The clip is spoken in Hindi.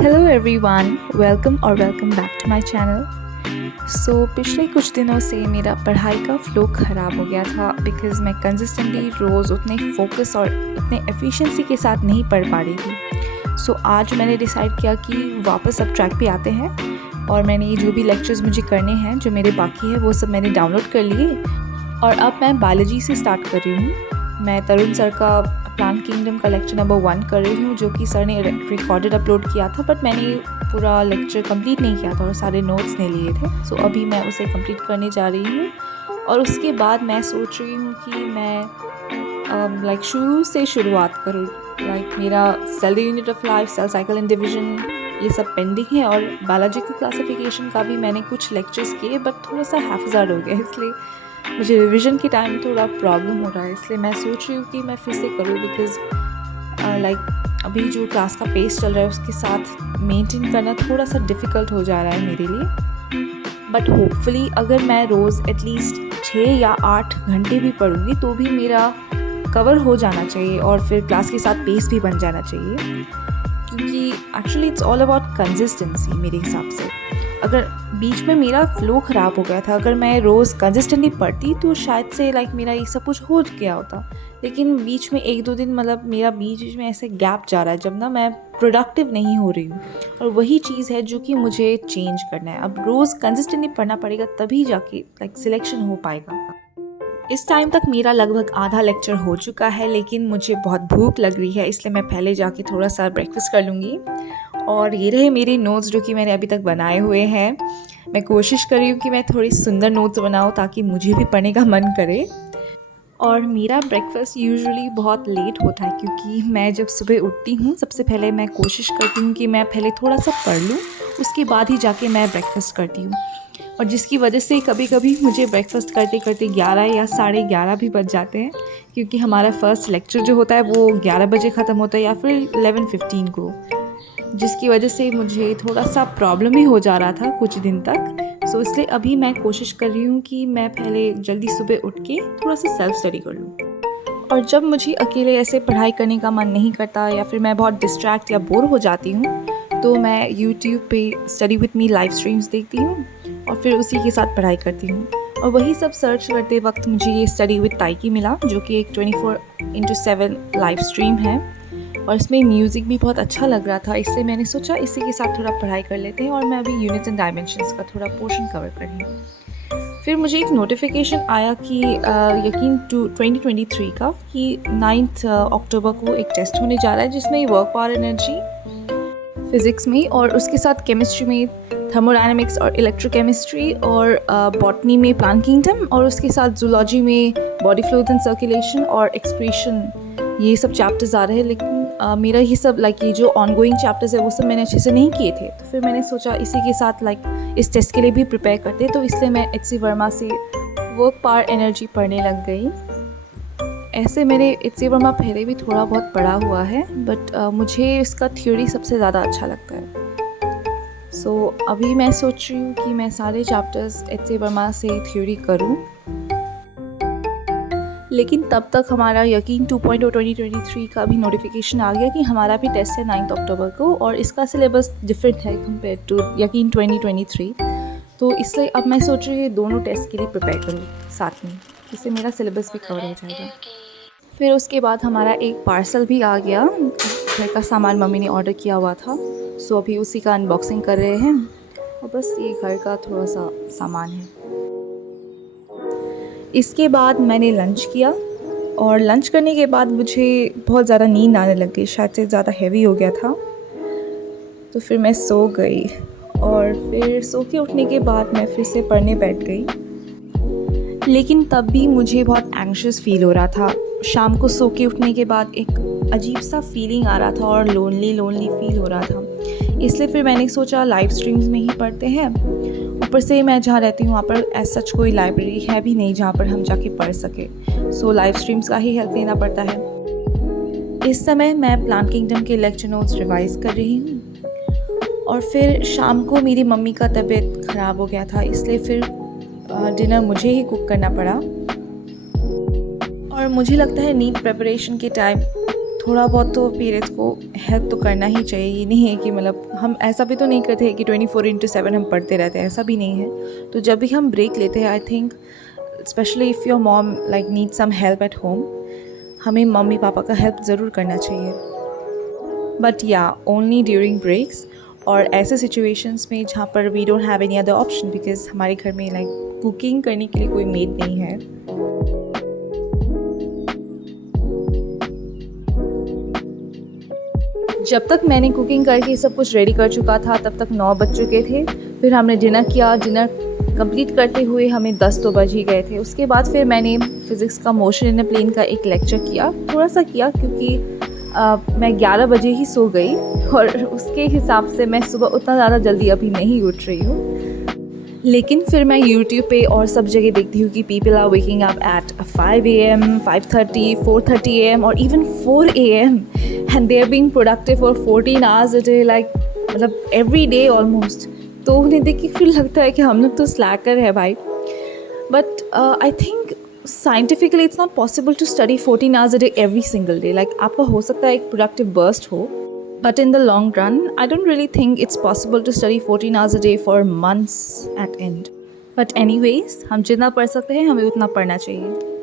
Hello everyone, welcome back to my channel. पिछले कुछ दिनों से मेरा पढ़ाई का फ़्लो ख़राब हो गया था बिकॉज़ मैं कंसिस्टेंटली रोज़ उतने फोकस और उतने एफिशिएंसी के साथ नहीं पढ़ पा रही थी। आज मैंने डिसाइड किया कि वापस अब ट्रैक पे आते हैं और मैंने जो भी लेक्चर्स मुझे करने हैं, जो मेरे बाकी है, वो सब मैंने डाउनलोड कर लिए और अब मैं बायोलॉजी से स्टार्ट कर रही हूँ। मैं तरुण सर का प्लांट किंगडम का लेक्चर नंबर 1 कर रही हूँ, जो कि सर ने रिकॉर्डेड अपलोड किया था, बट मैंने पूरा लेक्चर कंप्लीट नहीं किया था और सारे नोट्स नहीं लिए थे। अभी मैं उसे कंप्लीट करने जा रही हूँ और उसके बाद मैं सोच रही हूँ कि मैं शुरू से शुरुआत करूँ। मेरा cell unit of life, cell cycle and division, ये सब पेंडिंग है और बायोलॉजिकल क्लासिफिकेशन का भी मैंने कुछ लेक्चर्स किए, बट थोड़ा सा हाफिज़ार हो गया, इसलिए मुझे रिवीजन के टाइम थोड़ा प्रॉब्लम हो रहा है। इसलिए मैं सोच रही हूँ कि मैं फिर से करूँ बिकॉज़ अभी जो क्लास का पेस चल रहा है उसके साथ मेंटेन करना थोड़ा सा डिफ़िकल्ट हो जा रहा है मेरे लिए। बट होपफुली अगर मैं रोज़ एटलीस्ट 6 या 8 घंटे भी पढ़ूँगी तो भी मेरा कवर हो जाना चाहिए और फिर क्लास के साथ पेस भी बन जाना चाहिए, क्योंकि actually it's all about consistency मेरे हिसाब से। अगर बीच में मेरा फ़्लो ख़राब हो गया था, अगर मैं रोज़ कंसिस्टेंटली पढ़ती तो शायद से मेरा ये सब कुछ हो गया होता, लेकिन बीच में 1-2 दिन मेरा बीच में ऐसे गैप जा रहा है जब मैं प्रोडक्टिव नहीं हो रही हूँ, और वही चीज़ है जो कि मुझे चेंज करना है। अब रोज़ कंसिस्टेंटली पढ़ना पड़ेगा, तभी जाके सिलेक्शन हो पाएगा। इस टाइम तक मेरा लगभग आधा लेक्चर हो चुका है, लेकिन मुझे बहुत भूख लग रही है, इसलिए मैं पहले जाके थोड़ा सा ब्रेकफास्ट कर लूँगी। और ये रहे मेरे नोट्स जो कि मैंने अभी तक बनाए हुए हैं। मैं कोशिश कर रही हूँ कि मैं थोड़ी सुंदर नोट्स बनाऊँ ताकि मुझे भी पढ़ने का मन करे। और मेरा ब्रेकफास्ट यूजुअली बहुत लेट होता है, क्योंकि मैं जब सुबह उठती हूँ सबसे पहले मैं कोशिश करती हूँ कि मैं पहले थोड़ा सा पढ़ लूँ, उसके बाद ही जाके मैं ब्रेकफास्ट करती हूँ। और जिसकी वजह से कभी कभी मुझे ब्रेकफास्ट करते करते 11 या 11:30 भी बज जाते हैं, क्योंकि हमारा फर्स्ट लेक्चर जो होता है वो 11 बजे ख़त्म होता है या फिर 11:15 को, जिसकी वजह से मुझे थोड़ा सा प्रॉब्लम ही हो जा रहा था कुछ दिन तक। इसलिए अभी मैं कोशिश कर रही हूँ कि मैं पहले जल्दी सुबह उठ के थोड़ा सा सेल्फ स्टडी कर लूँ। और जब मुझे अकेले ऐसे पढ़ाई करने का मन नहीं करता या फिर मैं बहुत डिस्ट्रैक्ट या बोर हो जाती हूँ, तो मैं यूट्यूब पे study with me live streams देखती हूँ और फिर उसी के साथ पढ़ाई करती हूँ। और वही सब सर्च करते वक्त मुझे ये स्टडी विथ ताइकी मिला, जो कि एक 24/7 लाइव स्ट्रीम है और इसमें म्यूज़िक भी बहुत अच्छा लग रहा था, इसलिए मैंने सोचा इसी के साथ थोड़ा पढ़ाई कर लेते हैं। और मैं अभी यूनिट्स एंड डायमेंशंस का थोड़ा पोर्शन कवर कर रही हूँ। फिर मुझे एक नोटिफिकेशन आया कि यकीन 2023 का कि 9 अक्टूबर को एक टेस्ट होने जा रहा है, जिसमें वर्क पावर एनर्जी फिज़िक्स में और उसके साथ केमिस्ट्री में थर्मोडायनेमिक्स और इलेक्ट्रोकेमिस्ट्री और बॉटनी में प्लांट किंगडम और उसके साथ जूलॉजी में बॉडी फ्लूइड्स एंड सर्कुलेशन और एक्सक्रीशन, ये सब चैप्टर्स आ रहे हैं। लेकिन मेरा ये सब ये जो ऑनगोइंग चैप्टर्स है वो सब मैंने अच्छे से नहीं किए थे, तो फिर मैंने सोचा इसी के साथ इस टेस्ट के लिए भी प्रिपेयर करते, तो इसलिए मैं एच सी वर्मा से वर्क पावर एनर्जी पढ़ने लग गई। ऐसे मेरे एच सी वर्मा पहले भी थोड़ा बहुत पढ़ा हुआ है, बट मुझे इसका थ्योरी सबसे ज़्यादा अच्छा लगता है। अभी मैं सोच रही हूँ कि मैं सारे चैप्टर्स एच सी वर्मा से थ्योरी करूँ, लेकिन तब तक हमारा यकीन 2.0 2023 का भी नोटिफिकेशन आ गया कि हमारा भी टेस्ट है 9 अक्टूबर को और इसका सिलेबस डिफरेंट है कंपेयर टू यकीन 2023। तो इसलिए अब मैं सोच रही हूँ दोनों टेस्ट के लिए प्रिपेयर करूँ साथ में, जिससे मेरा सिलेबस भी कवर हो जाएगा। फिर उसके बाद हमारा एक पार्सल भी आ गया, घर का सामान मम्मी ने ऑर्डर किया हुआ था, अभी उसी का अनबॉक्सिंग कर रहे हैं और बस ये घर का थोड़ा सा सामान है। इसके बाद मैंने लंच किया और लंच करने के बाद मुझे बहुत ज़्यादा नींद आने लग गई, शायद से ज़्यादा हैवी हो गया था, तो फिर मैं सो गई और फिर सो के उठने के बाद मैं फिर से पढ़ने बैठ गई। लेकिन तब भी मुझे बहुत एंग्शियस फील हो रहा था। शाम को सो के उठने के बाद एक अजीब सा फीलिंग आ रहा था और लोनली फील हो रहा था, इसलिए फिर मैंने सोचा लाइव स्ट्रीम्स में ही पढ़ते हैं। ऊपर से मैं जहाँ रहती हूँ वहाँ पर एज सच कोई लाइब्रेरी है भी नहीं जहाँ पर हम जाके पढ़ सके, लाइव स्ट्रीम्स का ही हेल्प लेना पड़ता है। इस समय मैं प्लांट किंगडम के लेक्चर नोट्स रिवाइज़ कर रही हूँ और फिर शाम को मेरी मम्मी का तबीयत ख़राब हो गया था, इसलिए फिर डिनर मुझे ही कुक करना पड़ा। और मुझे लगता है नीट प्रिपरेशन के टाइम थोड़ा बहुत तो पेरेंट्स को हेल्प तो करना ही चाहिए। ये नहीं है कि मतलब हम ऐसा भी तो नहीं करते हैं कि 24/7 हम पढ़ते रहते हैं, ऐसा भी नहीं है। तो जब भी हम ब्रेक लेते हैं, I think specially if your mom like need some help at home, हमें मम्मी पापा का हेल्प ज़रूर करना चाहिए। बट या ओनली ड्यूरिंग ब्रेक्स और ऐसे सिचुएशंस में जहाँ पर we don't have any other option, because हमारे घर में लाइक कुकिंग करने के लिए कोई मेड नहीं है। जब तक मैंने कुकिंग करके सब कुछ रेडी कर चुका था तब तक 9 बज चुके थे। फिर हमने डिनर किया। डिनर कंप्लीट करते हुए हमें 10 तो बज ही गए थे। उसके बाद फिर मैंने फ़िज़िक्स का मोशन इन अ प्लेन का एक लेक्चर किया, थोड़ा सा किया, क्योंकि मैं 11 बजे ही सो गई और उसके हिसाब से मैं सुबह उतना ज़्यादा जल्दी अभी नहीं उठ रही हूँ। लेकिन फिर मैं यूट्यूब पे और सब जगह देखती हूँ कि people are waking up at 5 AM, 5:30, 4:30 AM और even 4 AM and they are being productive for 14 hours a day, like मतलब एवरी डे ऑलमोस्ट। तो उन्हें देख के फिर लगता है कि हम लोग तो स्लैकर है भाई। But I think scientifically it's not possible to study 14 hours a day every single day. Like आपका हो सकता है एक प्रोडक्टिव बर्स्ट हो, but in the long run, I don't really think it's possible to study 14 hours a day for months at end. But anyways, हम जितना पढ़ सकते हैं हमें उतना पढ़ना चाहिए।